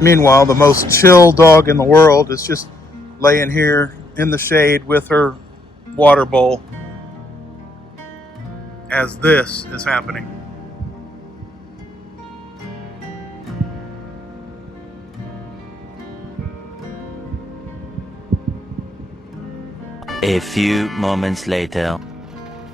Meanwhile, the most chill dog in the world is just laying here in the shade with her water bowl as this is happening. A few moments later.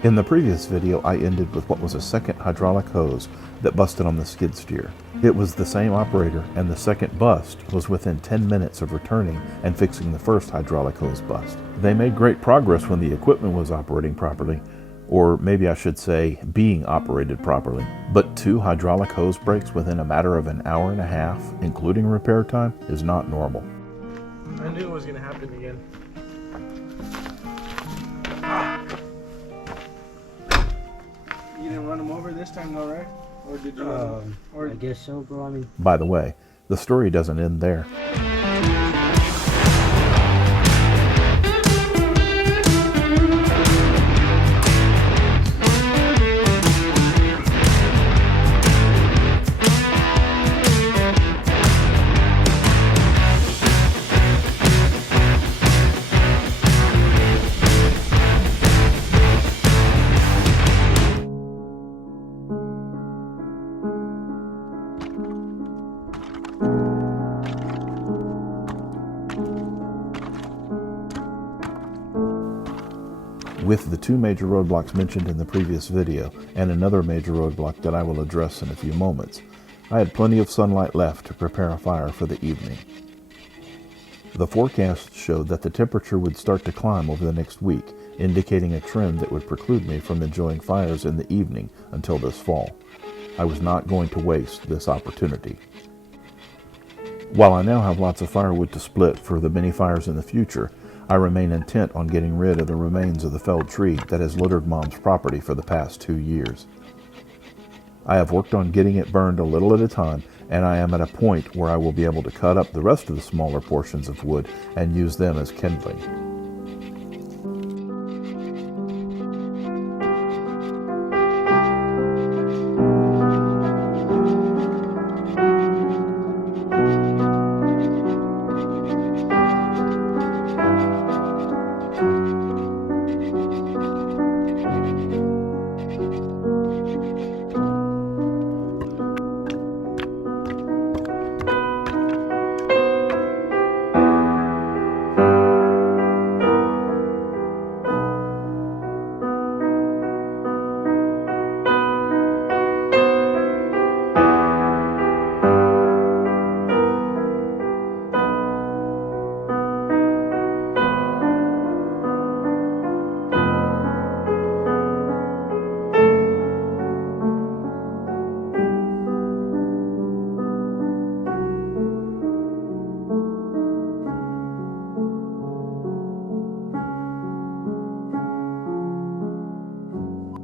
In the previous video, I ended with what was a second hydraulic hose that busted on the skid steer. It was the same operator, and the second bust was within 10 minutes of returning and fixing the first hydraulic hose bust. They made great progress when the equipment was operating properly, or maybe I should say being operated properly. But 2 hydraulic hose breaks within a matter of an hour and a half, including repair time, is not normal. I knew it was going to happen again. You didn't run them over this time though, right? Or did you? I guess so, bro. I mean, By the way, the story doesn't end there. With the 2 major roadblocks mentioned in the previous video, and another major roadblock that I will address in a few moments, I had plenty of sunlight left to prepare a fire for the evening. The forecast showed that the temperature would start to climb over the next week, indicating a trend that would preclude me from enjoying fires in the evening until this fall. I was not going to waste this opportunity. While I now have lots of firewood to split for the many fires in the future, I remain intent on getting rid of the remains of the felled tree that has littered Mom's property for the past 2 years. I have worked on getting it burned a little at a time, and I am at a point where I will be able to cut up the rest of the smaller portions of wood and use them as kindling.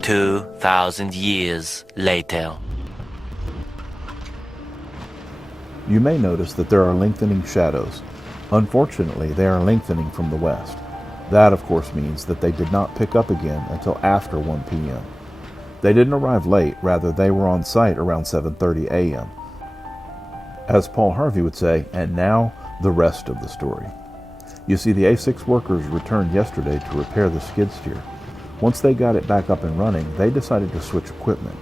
2,000 years later. You may notice that there are lengthening shadows. Unfortunately, they are lengthening from the west. That, of course, means that they did not pick up again until after 1 p.m. They didn't arrive late, rather they were on site around 7:30 a.m. As Paul Harvey would say, and now the rest of the story. You see, the A6 workers returned yesterday to repair the skid steer. Once they got it back up and running, they decided to switch equipment.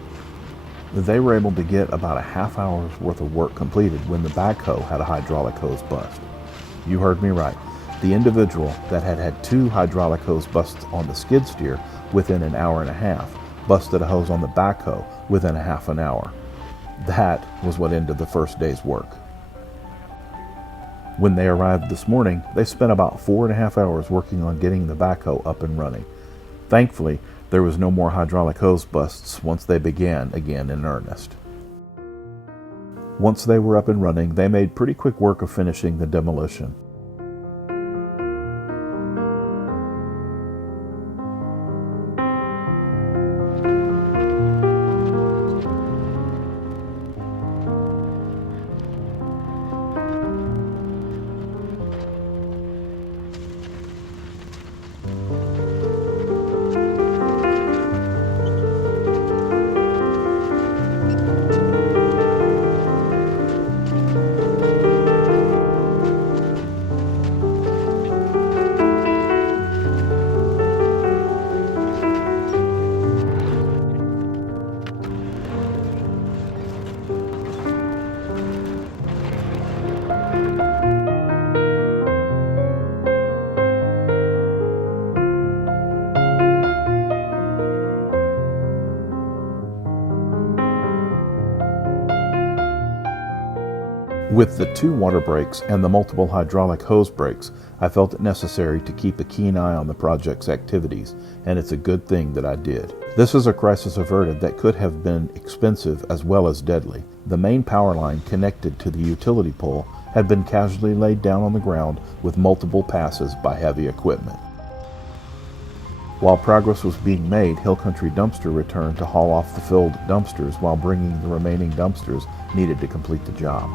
They were able to get about a half hour's worth of work completed when the backhoe had a hydraulic hose bust. You heard me right. The individual that had had 2 hydraulic hose busts on the skid steer within an hour and a half busted a hose on the backhoe within a half an hour. That was what ended the first day's work. When they arrived this morning, they spent about 4.5 hours working on getting the backhoe up and running. Thankfully, there was no more hydraulic hose busts once they began again in earnest. Once they were up and running, they made pretty quick work of finishing the demolition. With the 2 water brakes and the multiple hydraulic hose brakes, I felt it necessary to keep a keen eye on the project's activities, and it's a good thing that I did. This is a crisis averted that could have been expensive as well as deadly. The main power line connected to the utility pole had been casually laid down on the ground with multiple passes by heavy equipment. While progress was being made, Hill Country Dumpster returned to haul off the filled dumpsters while bringing the remaining dumpsters needed to complete the job.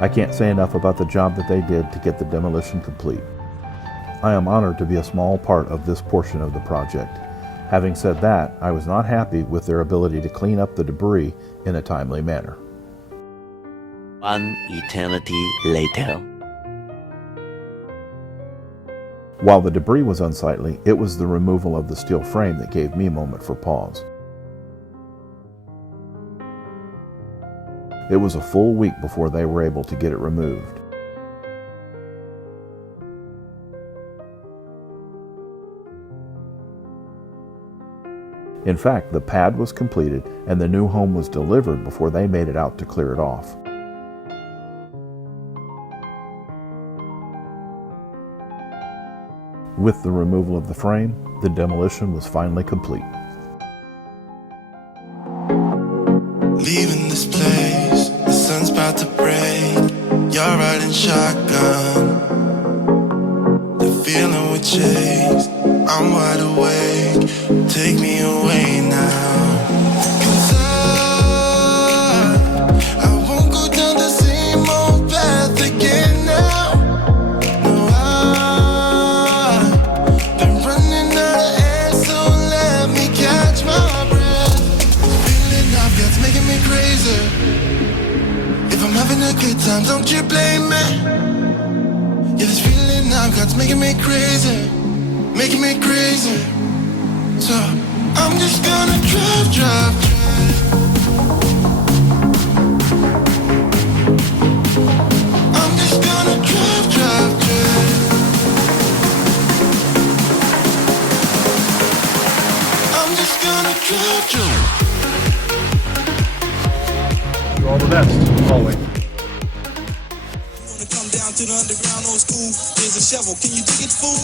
I can't say enough about the job that they did to get the demolition complete. I am honored to be a small part of this portion of the project. Having said that, I was not happy with their ability to clean up the debris in a timely manner. 1 eternity later. While the debris was unsightly, it was the removal of the steel frame that gave me a moment for pause. It was a full week before they were able to get it removed. In fact, the pad was completed and the new home was delivered before they made it out to clear it off. With the removal of the frame, the demolition was finally complete. Leaving this place, the sun's about to break. You're riding shotgun. The feeling we chase, I'm wide awake. Take me away now. 'Cause I won't go down the same old path again now. No, I've been running out of air, so let me catch my breath. Feeling I've got's making me crazy. If I'm having a good time, don't you blame me. Yeah, this feeling I've got's making me crazy, making me crazy. So I'm just gonna drive. I'm just gonna drive. I'm just gonna drive. Do all the best, always. Wanna come down to the underground old school? Here's a shovel, can you dig it, fool?